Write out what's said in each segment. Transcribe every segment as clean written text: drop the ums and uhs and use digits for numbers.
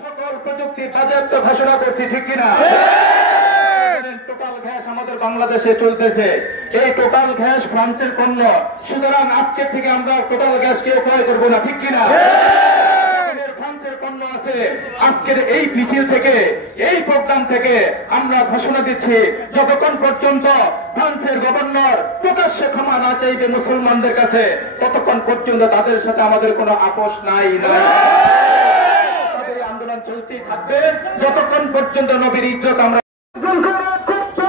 সকল প্রযুক্তি বাজেয়াপ্ত ঘোষণা করছি, ঠিক কিনা? টোটাল গ্যাস আমাদের বাংলাদেশে চলতেছে, এই টোটাল গ্যাস ফ্রান্সের পণ্য, সুতরাং আজকে থেকে আমরা টোটাল গ্যাস কেউ ক্রয় করবো না, ঠিক কিনা? ফ্রান্সের পণ্য আছে। আজকের এই মিছিল থেকে, এই প্রোগ্রাম থেকে আমরা ঘোষণা দিচ্ছি, যতক্ষণ পর্যন্ত ফ্রান্সের গভর্নর প্রকাশ্যে ক্ষমা না চাইবে মুসলমানদের কাছে, ততক্ষণ পর্যন্ত তাদের সাথে আমাদের কোনো আপোষ নাই। তাদের আন্দোলন চলতেই থাকবে যতক্ষণ পর্যন্ত নবীর ইজ্জত আমরা করতে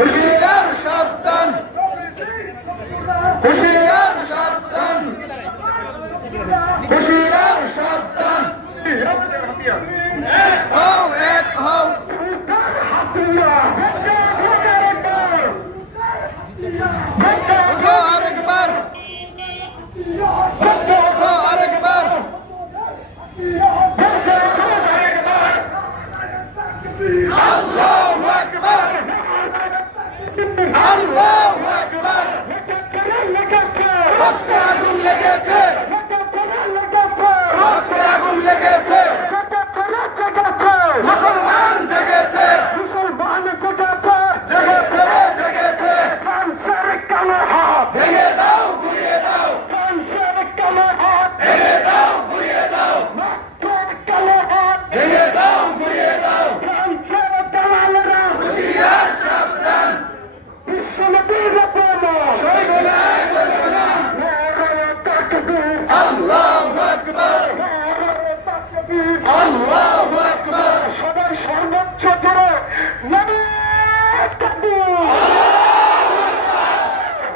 হুঁশিয়ার সাবধান, হুঁশিয়ার সাবধান, হুঁশিয়ার সাবধান। এক হও, এক হও, উঠো আরেকবার, উঠো আরেকবার। আল্লাহু আকবার, আল্লাহু আকবার। রক্তে আগুন লেগেছে, রক্তে আগুন লেগেছে, মুসলমান জেগেছে, মুসলমান জেগেছে, জেগেছে, জেগেছে। ফ্রান্সের কালো হাত ভেঙে দাও, গুড়িয়ে দাও, ফ্রান্সের কালো হাত ভেঙে দাও, গুড়িয়ে দাও, মক্কার কালো হাত ভেঙে দাও, গুড়িয়ে দাও। ফ্রান্সের দালালরা হুঁশিয়ার সাবধান, বিশ্বনবীর প্রেরণা সইবনা, সইবনা। নারায়ে তাকবীর, আল্লাহু আকবার, নারায়ে তাকবীর, আল্লাহু আকবার। সবার সর্বোচ্চ জোরে নারায়ে তাকবীর,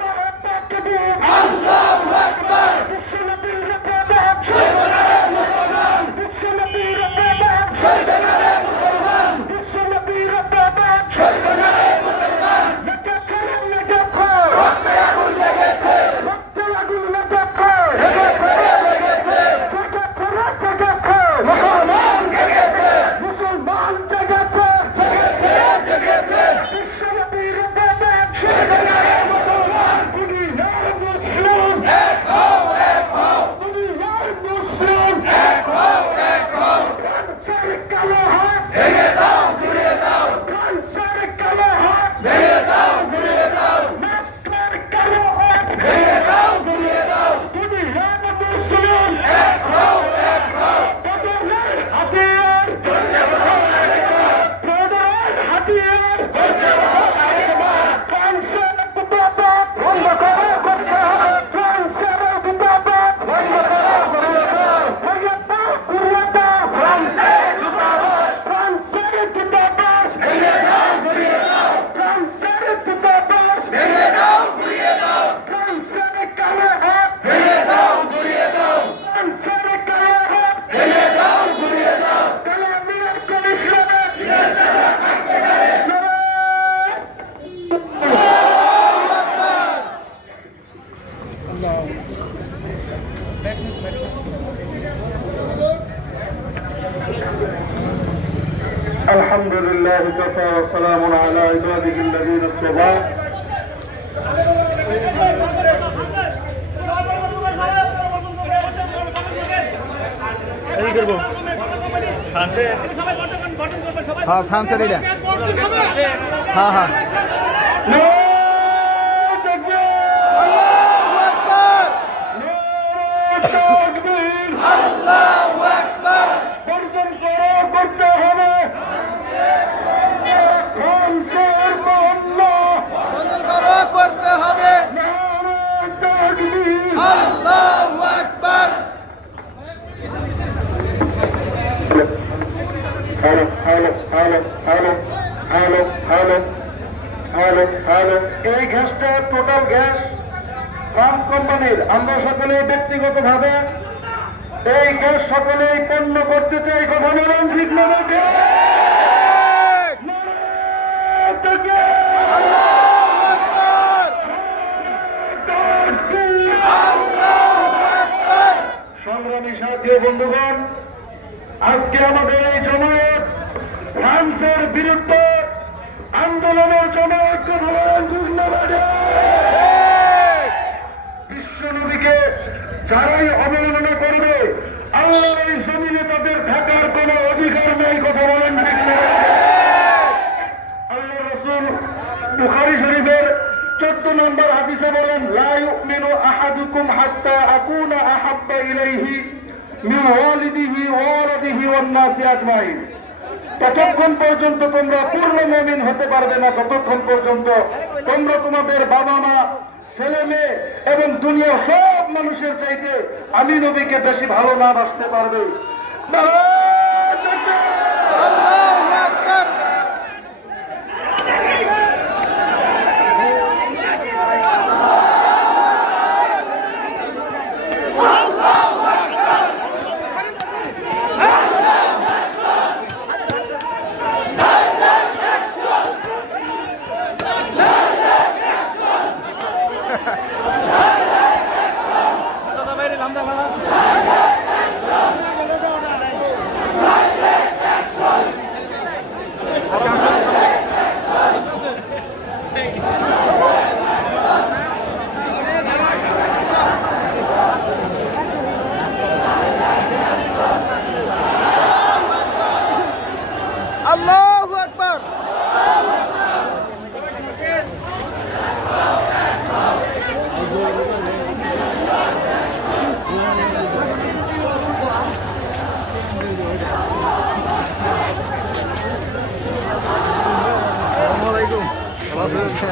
নারায়ে তাকবীর, আল্লাহু আকবার। বিশ্বনবীর প্রেরণা সইবনা, মুসলমান, বিশ্বনবীর প্রেরণা সইবনা, মুসলমান, বিশ্বনবীর প্রেরণা সইবনা, মুসলমান। লেগেছে, লেগেছে, রক্তে আগুন লেগেছে, রক্তে আগুন লেগেছে, লেগেছে, লেগেছে, জেগেছে, জেগেছে, মুসলমান জেগেছে, মুসলমান জেগেছে, জেগেছে, জেগেছে। বিশ্বনবীর প্রেরণা সইবনা, মুসলমান, দুনিয়ার মুসলিম এক হও, এক হও, দুনিয়ার মুসলিম এক হও, এক হও। ফ্রান্সের কালো হাত ভেঙে দাও, গুড়িয়ে দাও, ফ্রান্সের কালো হাত ভেঙে দাও, গুড়িয়ে দাও, মক্কার কালো হাত ভেঙে দাও, গুড়িয়ে দাও। দুনিয়ার মুসলিম এক হও, এক হও। বদরের হাতিয়ার ধরতে বলো আরেকবার, বদরের হাতিয়ার ধরতে বলো আরেকবার। ফ্রান্সের দুতাবাত বন্ধ করো, করতে হবে, ফ্রান্সের দুতাবাত বন্ধ করো, করতে হবে। ভেঙে দাও, গুড়িয়ে দাও, ফ্রান্সের দূতাবাস, ফ্রান্সের দূতাবাস ভেঙে দাও, গুড়িয়ে দাও, ফ্রান্সের দূতাবাস ভেঙে দাও, গুড়িয়ে দাও। ফ্রান্সের কালো হাত ভেঙে দাও, গুড়িয়ে দাও, ফ্রান্সের কালো হাত ভেঙে দাও, গুড়িয়ে দাও। কালো মিয়ার কমিশনের বিরোধিতা থাকতে পারে না। الحمد لله كفى وسلام على عباده الذين اصطفى হ্যাঁ ফ্রান্সের এটা, হ্যাঁ হ্যাঁ। আল্লাহু আকবার, আল্লাহু আকবার। বর্জন করো, করতে হবে ফ্রান্সের মহল্লা, বন্ধন করো, করতে হবে। নারায়ে তাকবীর, আল্লাহু আকবার। Hello, hello, hello, hello, hello, hello, hello, hello. এই গ্যাসটা টোটাল গ্যাস ফ্রান্স কোম্পানির। আমরা সকলে ব্যক্তিগতভাবে এই গ্যাস সকলেই পণ্য করতে চাই। কথা বলেন, ঠিক না? নারায়ে তাকবীর, আল্লাহু আকবার, তাকবীর। আল্লাহু আকবার। সংগ্রামী সাথী ও বন্ধুগণ, আজকে আমাদের এই জমায়েত ফ্রান্সের বিরুদ্ধে আন্দোলনের জমায়েত। কথা বলেন, ঠিক না? বিশ্বনবীকে যারাই অবমাননা করবে, আল্লাহর এই জমিনে তাদের থাকার কোন অধিকার নেই। কথা বলেন, ঠিক না? আল্লাহ রাসূল বুখারী শরীফের 14 নম্বর হাদিসে বলেন, লা ইউমিনু আহাদুকুম হাত্তা আকুনা আহাব্বা ইলাইহি মিন ওয়ালিদিহি ওয়া ওয়ালাদিহি ওয়ান নাসি আজমাইন। ততক্ষণ পর্যন্ত তোমরা পূর্ণ মুমিন হতে পারবে না যতক্ষণ পর্যন্ত তোমরা তোমাদের বাবা মা, ছেলে মেয়ে এবং দুনিয়ার সব মানুষের চাইতে আমি নবীকে বেশি ভালো না বাসতে পারবে। আল্লাহু আকবার।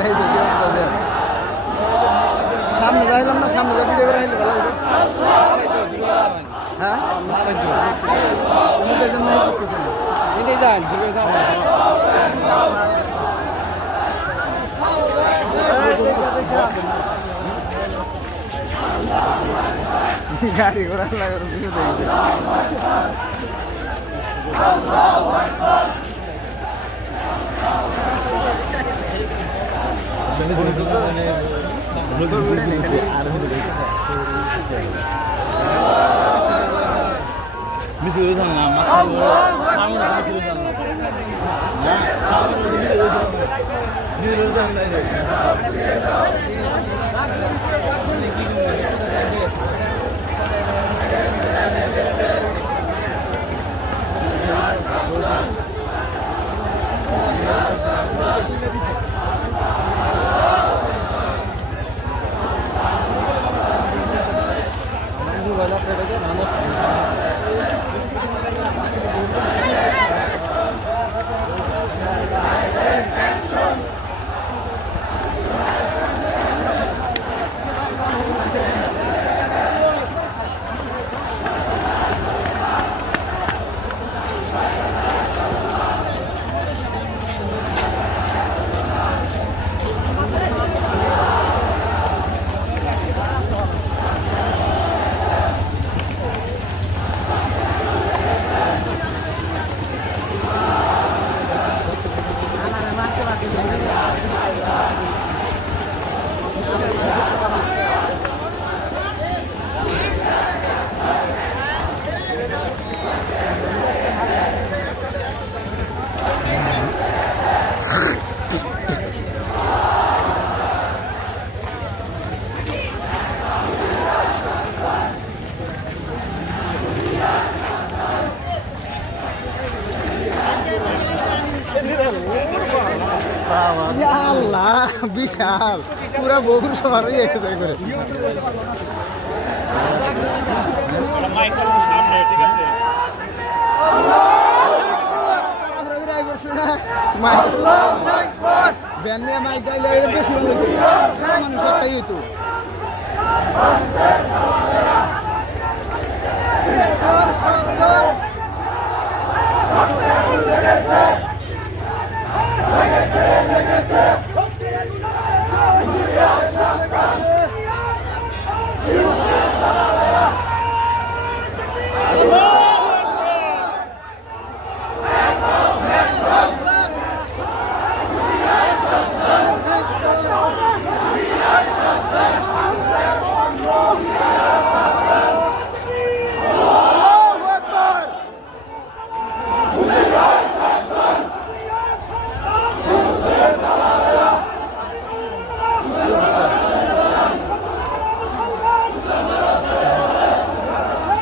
এই যে অবস্থা দেন সামনে যাইলাম না সামনে যা ভিডিও করে আইলে ভালো হবে হ্যাঁ তোমাদের জন্য এটাই যান ভিডিও যান গাড়ি ঘোড়া লাগে ভিডিও দেখছে আল্লাহ বিশাল পুরা বহুর সবার করে ব্যান নিয়ে মাইক গাইলে বেশি মানুষ একটাই তো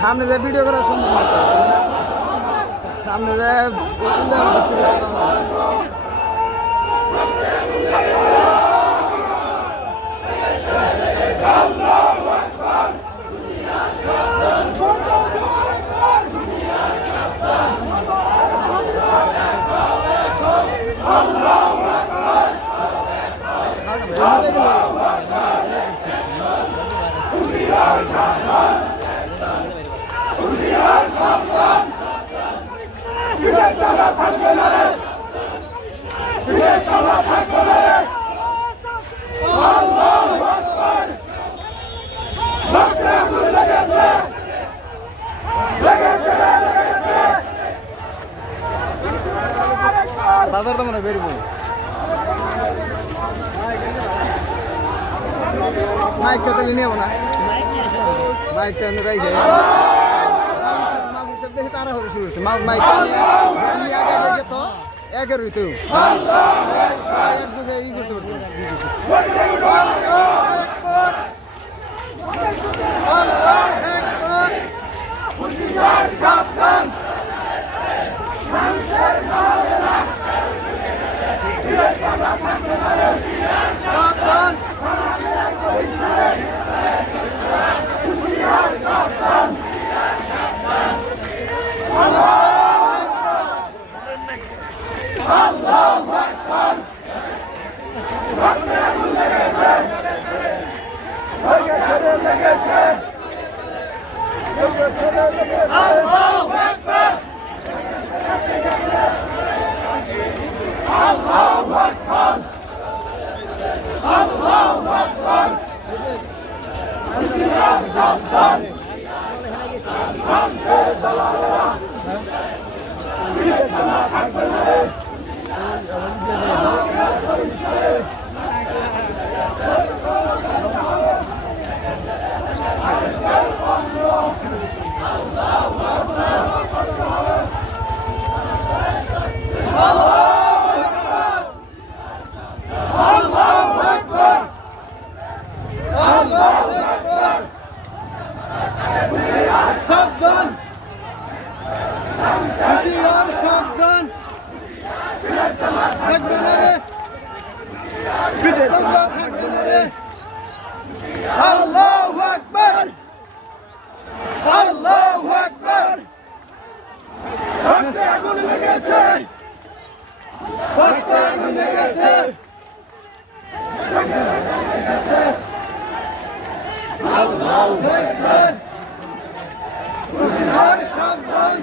সামনে যায় ভিডিও করার সম্ভব সামনে যায় বাজার তো মনে বেরবো মাইকটা তো নিয়ে না মাইকটা রাইখে দেখে তারা হবে শুরু হচ্ছে মাইকটা নিয়ে আগে যেত একের হইতো এক জায়গায় ই করতে পারতো সাবধান হুঁশিয়ার সাবধান থাকবে না রে থাকবে না রে আল্লাহু আকবার আল্লাহু আকবার রক্তে আগুন লেগেছে রক্তে আগুন লেগেছে আল্লাহু আকবার হুঁশিয়ার সাবধান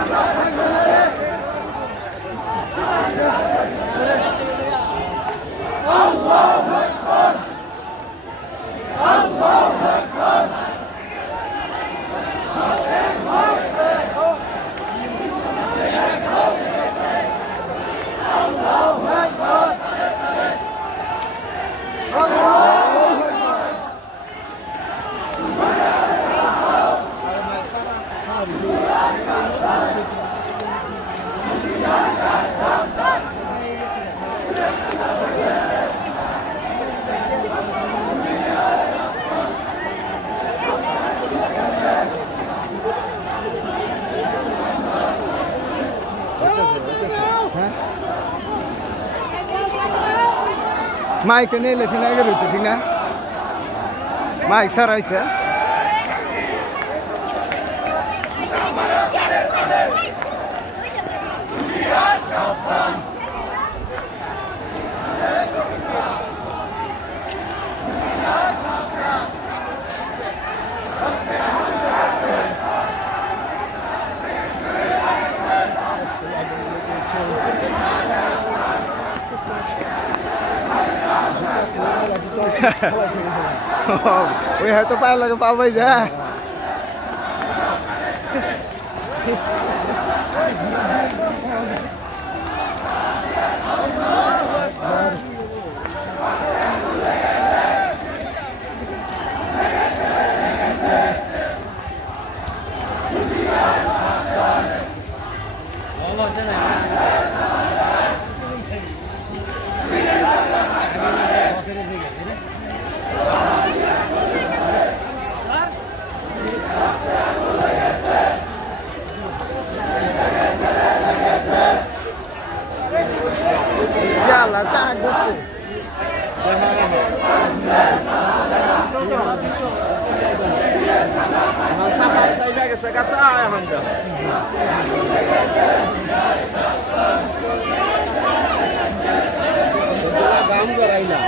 আল্লাহু আকবার আল্লাহু আকবার আল্লাহু আকবার মাইক নিয়ে এলে সেনা আগে রইতো ঠিক না মাইক সারাইছে ওই হয়তো পায়ে লাগে পাবাই যা Jalan canggung sih. Sampai saya ke sekata yang anda. Kamu kerana.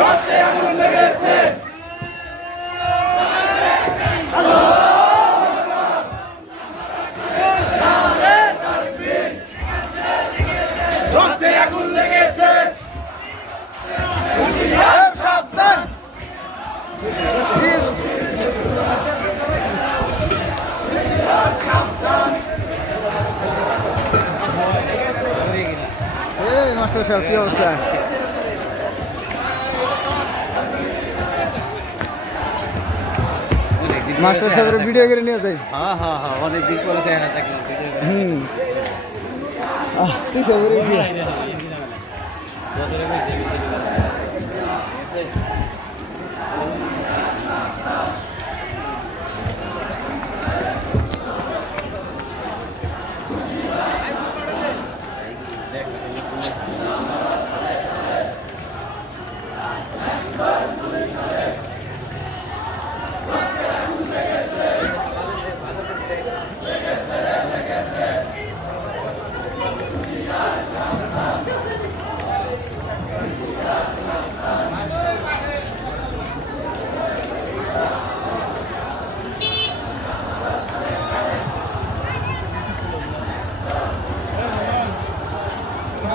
Got master সাহেব কি অবস্থা? মাস্টার সাহেবের ভিডিও করে নিয়ে যাই। হ্যাঁ হ্যাঁ হ্যাঁ, অনেকদিন পরে দেখা দেখলাম। কিসে বেরিয়েছি?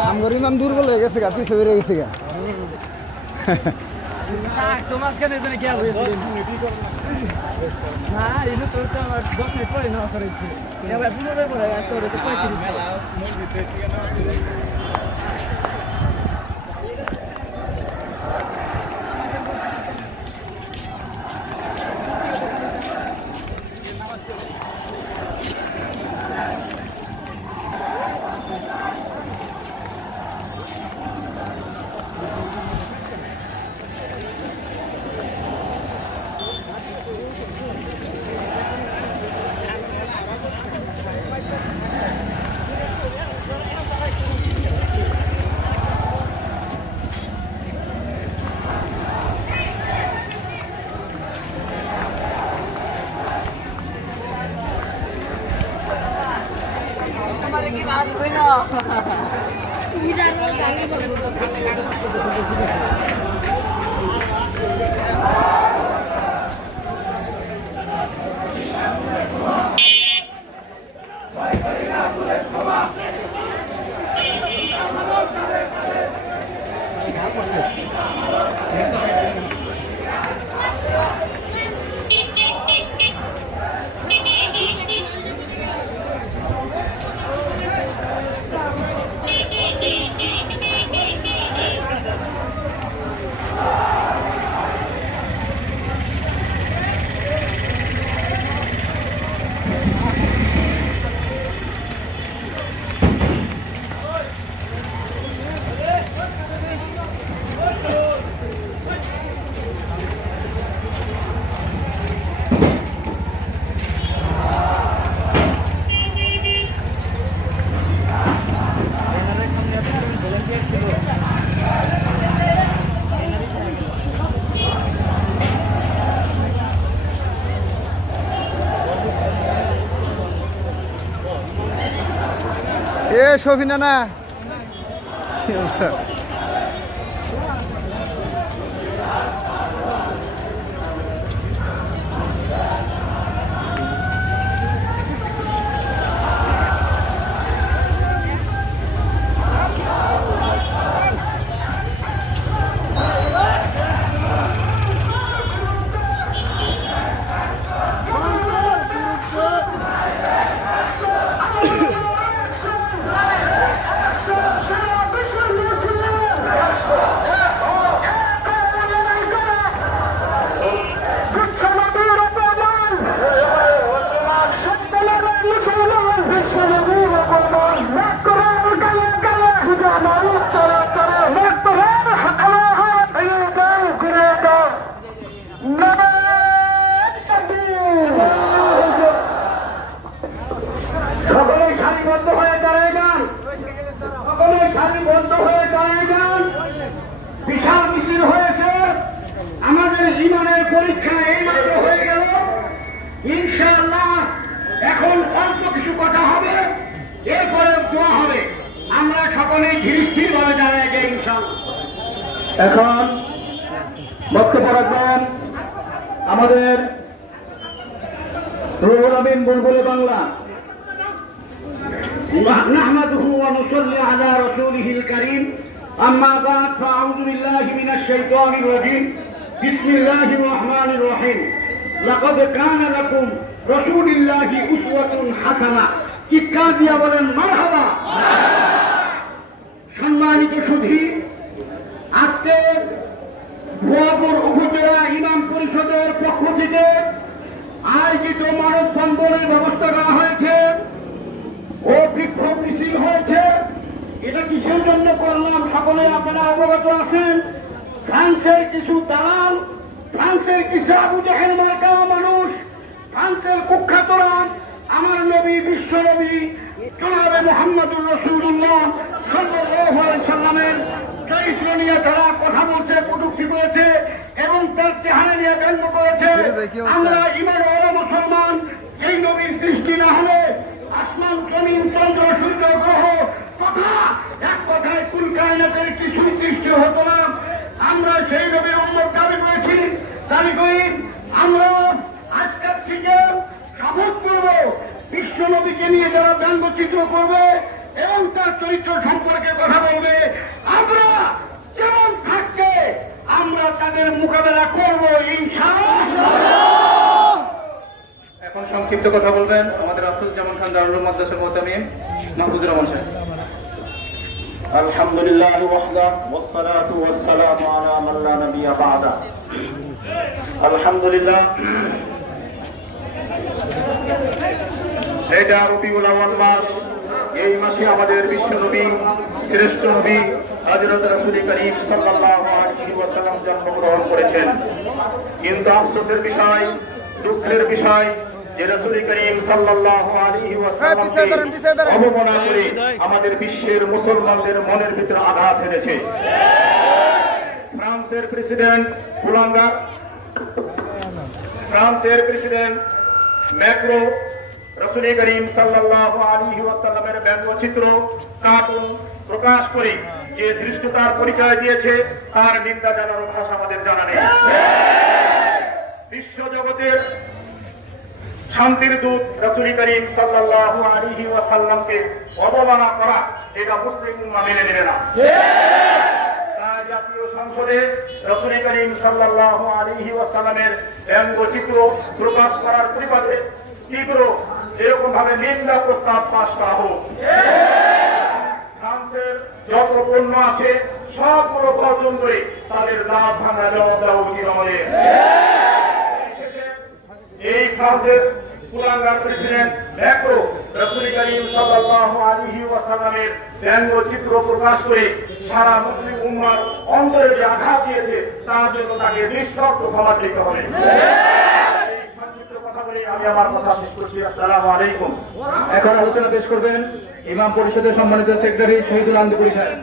আমগর ইমাম দুর্বল হয়ে গেছে গা, পিছে বেরিয়ে গেছে গা। তোমার কেন কি হয়েছে? না এগুলো তোর তো আমার 10 মিনিট পরে নেওয়া করেছি। এবার পুরো পরে আসতে হবে তো 35। এ শফিনা না বিশাল মিছিল হয়েছে। আমাদের জীবনের পরীক্ষা এইমাত্র হয়ে গেল। ইনশাআল্লাহ এখন অল্প কিছু কথা হবে, এরপরে দোয়া হবে। আমরা সকলেই ধীর স্থির ভাবে দাঁড়ায় যাই ইনশাআল্লাহ। এখন বক্তব্য রাখবেন আমাদের রুহুল আমিন বুলবুল বাংলা। نحمده ونصلي على رسوله الكريم أما بعد فأعوذ بالله من الشيطان الرجيم بسم الله الرحمن الرحيم لقد كان لكم رسول الله أسوة حسنة চিৎকার দিয়া বলেন মারহাবা। সম্মানিত সুধী, আজকে ভুয়াপুর উপজেলা ইমাম পরিষদের পক্ষ থেকে আয়োজিত মানববন্ধনের ব্যবস্থা করা হয়েছে ও বিক্ষোভ মিছিল হয়েছে। এটা কিসের জন্য করলাম সকলে আপনারা অবগত আছেন। ফ্রান্সের কিছু দালাল, ফ্রান্সের কিছু আবু জাহেল মার্কা মানুষ, ফ্রান্সের কুখ্যাতরা আমার নবী বিশ্ব নবী জনাবে মুহাম্মদুর রাসূলুল্লাহ সাল্লাল্লাহু আলাইহি সাল্লামের চরিত্র নিয়ে তারা কথা বলছে, কটূক্তি করেছে এবং তার চেহারা নিয়ে ব্যঙ্গ করেছে। আমরা ঈমানওয়ালা মুসলমান, এই নবীর সৃষ্টি না হলে আসমান জমিন চন্দ্র সূর্য গ্রহ তথা এক কথায় কুল কায়নাতের কিছুই সৃষ্টি হতো না। আমরা সেই নবীর উম্মত দাবি করেছি, দাবি করি। আমরা আজকের থেকে শপথ করব, বিশ্ব নবীকে নিয়ে যারা ব্যঙ্গচিত্র করবে এবং তার চরিত্র সম্পর্কে কথা বলবে, আমরা যেমন থাকবে আমরা তাদের মোকাবেলা করব ইনশাআল্লাহ। এখন সংক্ষিপ্ত কথা বলবেন আমাদের আসাদুজ্জামান খান দারুল মাদ্রাসার মুতামিম মাহফুজুর রহমান সাহেব। আলহামদুলিল্লাহ ওয়াহদা ওয়াসসালাতু ওয়াসসালামু আলা মান লা নাবিয়্যা বা'দা। আলহামদুলিল্লাহ, এটা রবিউল আউয়াল মাস। এই মাসে আমাদের বিশ্ব নবী, শ্রেষ্ঠ নবী হযরত রাসূল করিম সাল্লাল্লাহু আলাইহি ওয়াসাল্লাম জন্মগ্রহণ করেছেন। কিন্তু আফসোসের বিষয়, দুঃখের বিষয় যে রাসূল করিম সাল্লাল্লাহু আলাইহি ওয়াসাল্লামকে অবমাননা করে আমাদের বিশ্বের মুসলমানদের মনের ভিতরে আঘাত এনেছে। ফ্রান্সের প্রেসিডেন্ট কুলাঙ্গার, ফ্রান্সের প্রেসিডেন্ট ম্যাক্রো রাসূল করিম সাল্লাল্লাহু আলাইহি ওয়াসাল্লামের ব্যঙ্গচিত্র কার্টুন প্রকাশ করে যে ধৃষ্টতার পরিচয় দিয়েছে তার নিন্দা জানানোর ভাষা আমাদের জানা নেই। বিশ্ব জগতের শান্তির দূত রাসূল করিম সাল্লাল্লাহু আলাইহি ওয়াসাল্লামকে অবমাননা করা এটা মুসলিম উম্মাহ মেনে নেবে না। তাই জাতীয় সংসদে রাসূল করিম সাল্লাল্লাহু আলাইহি ওয়াসাল্লামের ব্যঙ্গচিত্র প্রকাশ করার পরিবর্তে তীব্র এরকম ভাবে নিন্দা প্রস্তাব পাশ করা হোক। ফ্রান্সের যত পণ্য আছে সবগুলো বর্জন করে তাদের লাভ ভাঙা জবাব দেওয়া উচিত আমাদের। এই ফ্রান্সের কুলাঙ্গার প্রেসিডেন্ট ম্যাক্রো রাসূল করিম সাল্লাল্লাহু আলাইহি ওয়াসাল্লামের ব্যঙ্গচিত্র প্রকাশ করে সারা মুসলিম উম্মার অন্তরে যে আঘাত দিয়েছে তার জন্য তাকে নিঃশর্ত ক্ষমা চাইতে হবে। আমি আমার কথা শেষ করছি। আসসালামু আলাইকুম। এখন আলোচনা পেশ করবেন ইমাম পরিষদের সম্মানিত সেক্রেটারি শহীদুল আন্দপুরি সাহেব।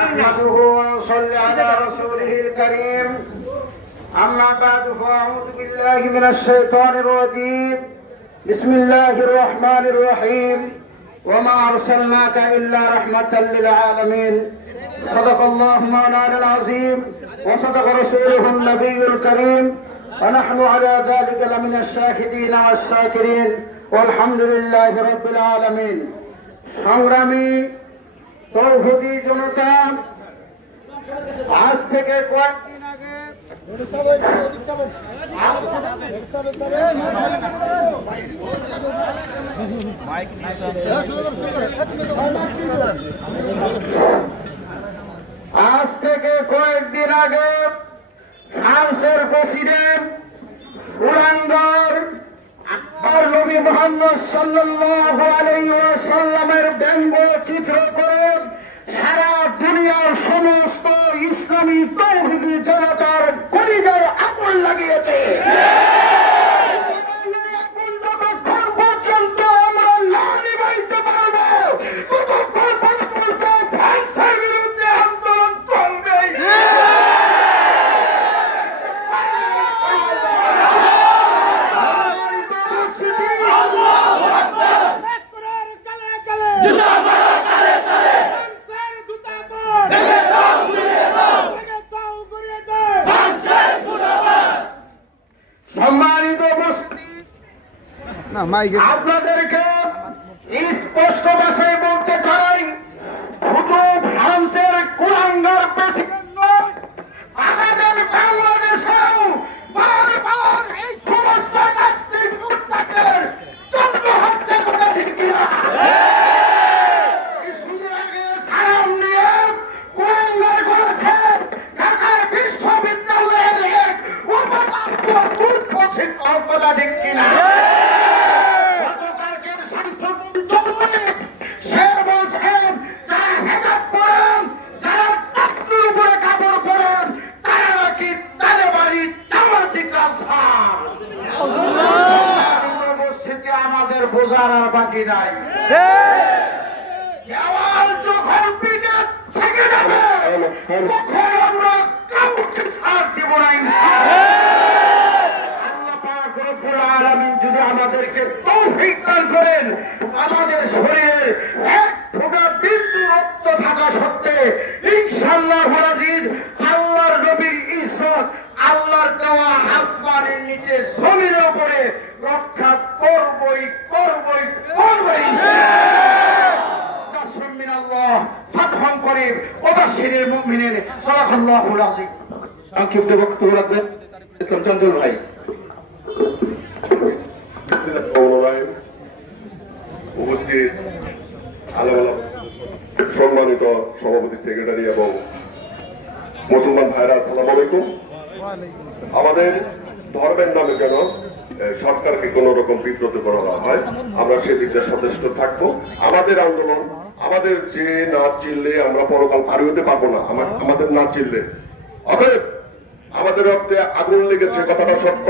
نحمده ونصلي على رسوله الكريم أما بعد فأعوذ بالله من الشيطان الرجيم بسم الله الرحمن الرحيم وما أرسلناك إلا رحمة للعالمين صدق الله مولانا العظيم وصدق رسوله النبي الكريم ونحن على ذلك لمن الشاهدين والشاكرين والحمد لله رب العالمين। সংগ্রামী তৌহিদি জনতা, আজ থেকে কয়েকদিন আগে ফ্রান্সের প্রেসিডেন্ট কুলাঙ্গার আকবর নবী মুহাম্মদ সাল্লাল্লাহু আলাইহি ওয়াসাল্লামের ব্যঙ্গচিত্র করে সারা দুনিয়ার সমস্ত ইসলামী তৌহিদি জনতার কলিজায় আগুন লাগিয়েছে। আগুন যতক্ষণ পর্যন্ত আমরা না নিভাইতে পারবো ততক্ষণ পর্যন্ত ফ্রান্সের বিরুদ্ধে আন্দোলন চলবে। না মাইকে আপনাদেরকে স্পষ্ট ভাষায় বলতে চাই, শুধু ফ্রান্সের কুলাঙ্গার প্রেসিডেন্ট নয়, আমাদের বাংলাদেশেও বারবার এই সমস্ত নাস্তিক মুরতাদের জন্ম হচ্ছে, কথা ঠিক কিনা? কিছুদিন আগে সালাম নিয়ে কুলাঙ্গার করেছে ঢাকা বিশ্ববিদ্যালয়ের এক উপদাপ্ত মূর্খ শিক্ষক, কথা ঠিক কিনা? সে বলছেন যারা হেজাব পড়েন, যারা টাকনুর উপরে কাপড় পরেন, তারা নাকি তালেবানি জামাতি কালচার। উপস্থিতি আমাদের বোঝার আর বাকি নাই। দেওয়াল যখন পিঠে থেকে যাবে তখন আমরা কাউকে ছাড় দিব না। আল্লাহ পাক রব্বুল আলামিন যদি আমাদেরকে তৌফিক দান করেন, আমাদের শরীরে এক ফোঁটা বিন্দু রক্ত থাকা সত্ত্বে ইনশাআল্লাহ আজিজ আল্লাহর নবীর ইজ্জত আল্লাহর দেওয়া আসমানের নিচে জমিনের উপরে রক্ষা করবই করবই করবই। কাসম মিনাল্লাহ ফাতহুন করিম ওয়া বাশশিরিল মুমিনিন। সাল্লাল্লাহুল আযীম। সংক্ষিপ্ত বক্তব্য রাখবেন ইসলাম চন্দ্র ভাই। উপস্থিত সম্মানিত সভাপতি, সেক্রেটারি এবং মুসলমান ভাইরা, আসসালামু আলাইকুম। আমাদের ধর্মের নামে যেন সরকারকে কোন রকম বিব্রত করা না হয়, আমরা সেদিকটা সচেষ্ট থাকবো। আমাদের আন্দোলন, আমাদের যে না চিনলে আমরা পরকাল পার হতে পারবো না, আমাদের না চিনলে। অতএব আমাদের রক্তে আগুন লেগেছে, কথাটা সত্য।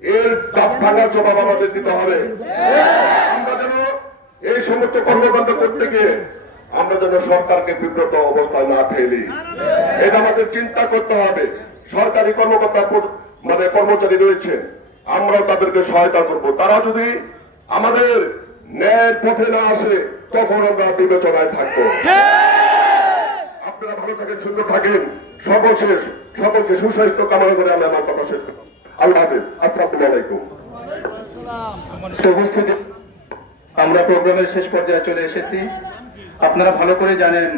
এর দাঁত ভাঙার জবাব আমাদের দিতে হবে। আমরা যেন এই সমস্ত কর্মকাণ্ড করতে গিয়ে আমরা যেন সরকারকে বিব্রত অবস্থায় না ফেলি, এটা আমাদের চিন্তা করতে হবে। সরকারি কর্মকর্তা মানে কর্মচারী রয়েছে, আমরা তাদেরকে সহায়তা করব। তারা যদি আমাদের ন্যায়ের পথে না আসে তখন আমরা বিবেচনায় থাকবো। আপনারা ভালো থাকেন, সুন্দর থাকেন। সর্বশেষ সকলকে সুস্বাস্থ্য কামনা করে আমি আমার কথা শেষ করব। আল্লাহ হাফেজ। আসসালামু আলাইকুম। উপস্থিতি আমরা প্রোগ্রামের শেষ পর্যায়ে চলে এসেছি। আপনারা ভালো করে জানেন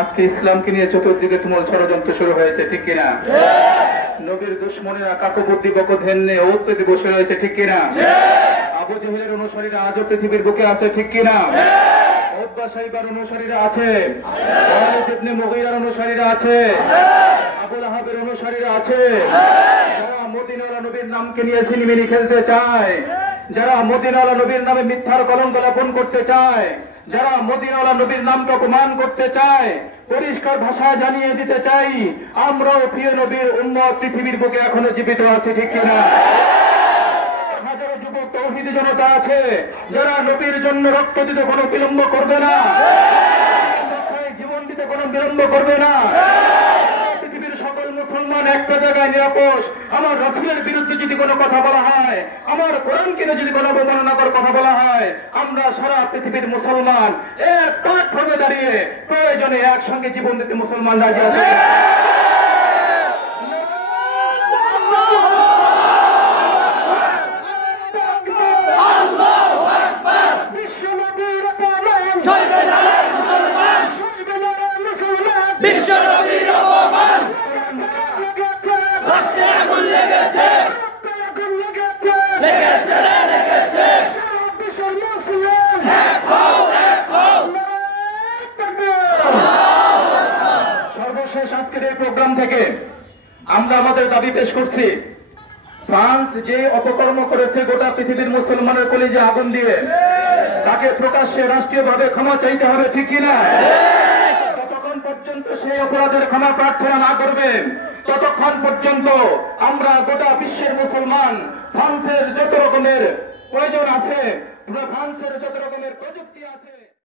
আজকে ইসলামকে নিয়ে চতুর্দিকে তুমুল ষড়যন্ত্র শুরু হয়েছে, ঠিক কিনা? নবীর দুশ্মনেরা কাকবুদ্ধি বকধ্যান নিয়ে ওত পেতে বসে রয়েছে, ঠিক কিনা? আবু জেহেলের অনুসারীরা আজও পৃথিবীর বুকে আছে, ঠিক কিনা? উতবা সাইবার অনুসারীরা আছে, খালিদ ইবনে মুগীরার অনুসারীরা আছে, আবু লাহাবের অনুসারীরা আছে। যারা মদিনাওয়ালা নবীর নামকে নিয়ে সিনেমিনি খেলতে চায়, যারা মদিনাওয়ালা নবীর নামে মিথ্যার কলঙ্ক লেপন করতে চায়, যারা মদিনাওয়ালা নবীর নামকে অপমান করতে চায়, পরিষ্কার ভাষায় জানিয়ে দিতে চাই আমরাও প্রিয় নবীর উম্মত পৃথিবীর বুকে এখনো জীবিত আছি, ঠিক কিনা? হাজারো যুবক তৌহিদি জনতা আছে যারা নবীর জন্য রক্ত দিতে কোনো বিলম্ব করবে না, জীবন দিতে কোনো বিলম্ব করবে না। পৃথিবীর সকল মুসলমান একটা জায়গায় নিরাপদ। আমার রাসূলের বিরুদ্ধে যদি কোনো কথা বলা হয়, আমার কোরআনকে যদি কোনো অবমাননাকর কথা বলা হয়, আমরা সারা পৃথিবীর মুসলমান এক প্ল্যাটফর্মে দাঁড়িয়ে প্রয়োজনে একসঙ্গে জীবন দিতে মুসলমান রাজি আছে। সর্বশেষ আজকের এই প্রোগ্রাম থেকে আমরা আমাদের দাবি পেশ করছি। ফ্রান্স যে অপকর্ম করেছে গোটা পৃথিবীর মুসলমানের কলিজে আগুন দিয়ে, তাকে প্রকাশ্যে রাষ্ট্রীয়ভাবে ক্ষমা চাইতে হবে, ঠিক কিনা? ততক্ষণ পর্যন্ত সেই অপরাধের ক্ষমা প্রার্থনা না করবেন ততক্ষণ পর্যন্ত আমরা গোটা বিশ্বের মুসলমান ফ্রান্সের যত রকমের প্রয়োজন আছে, ফ্রান্সের যত রকমের প্রযুক্তি আছে